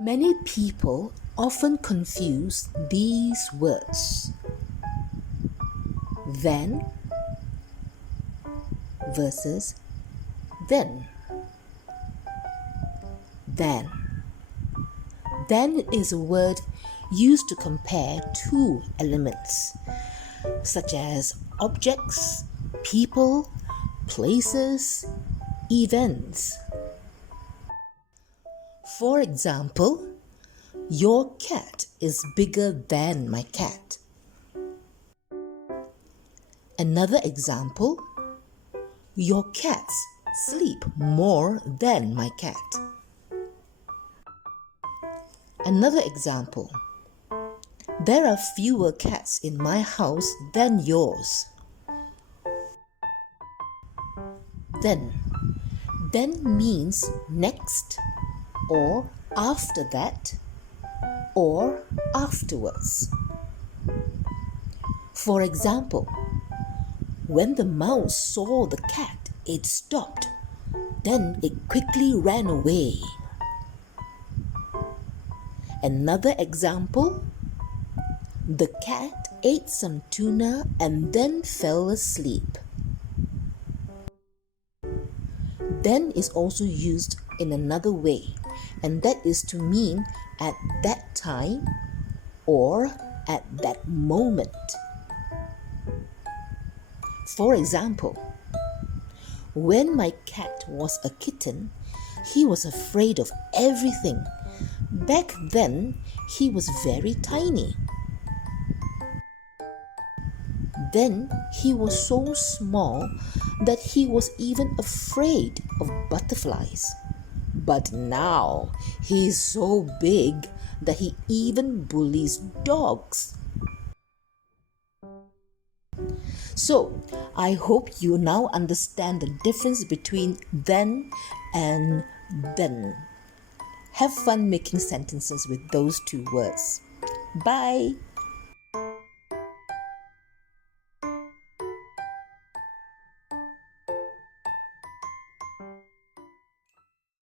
Many people often confuse these words. Then versus then. Then. Then is a word used to compare two elements, such as objects, people, places, events. For example, your cat is bigger than my cat. Another example, your cats sleep more than my cat. Another example, there are fewer cats in my house than yours. Then. Then means next, or after that, or afterwards. For example, when the mouse saw the cat, it stopped. Then it quickly ran away. Another example, the cat ate some tuna and then fell asleep. Then is also used in another way, and that is to mean at that time or at that moment. For example, when my cat was a kitten, he was afraid of everything. Back then, he was very tiny. Then he was so small that he was even afraid of butterflies. But now he is so big that he even bullies dogs. So, I hope you now understand the difference between then and then. Have fun making sentences with those two words. Bye!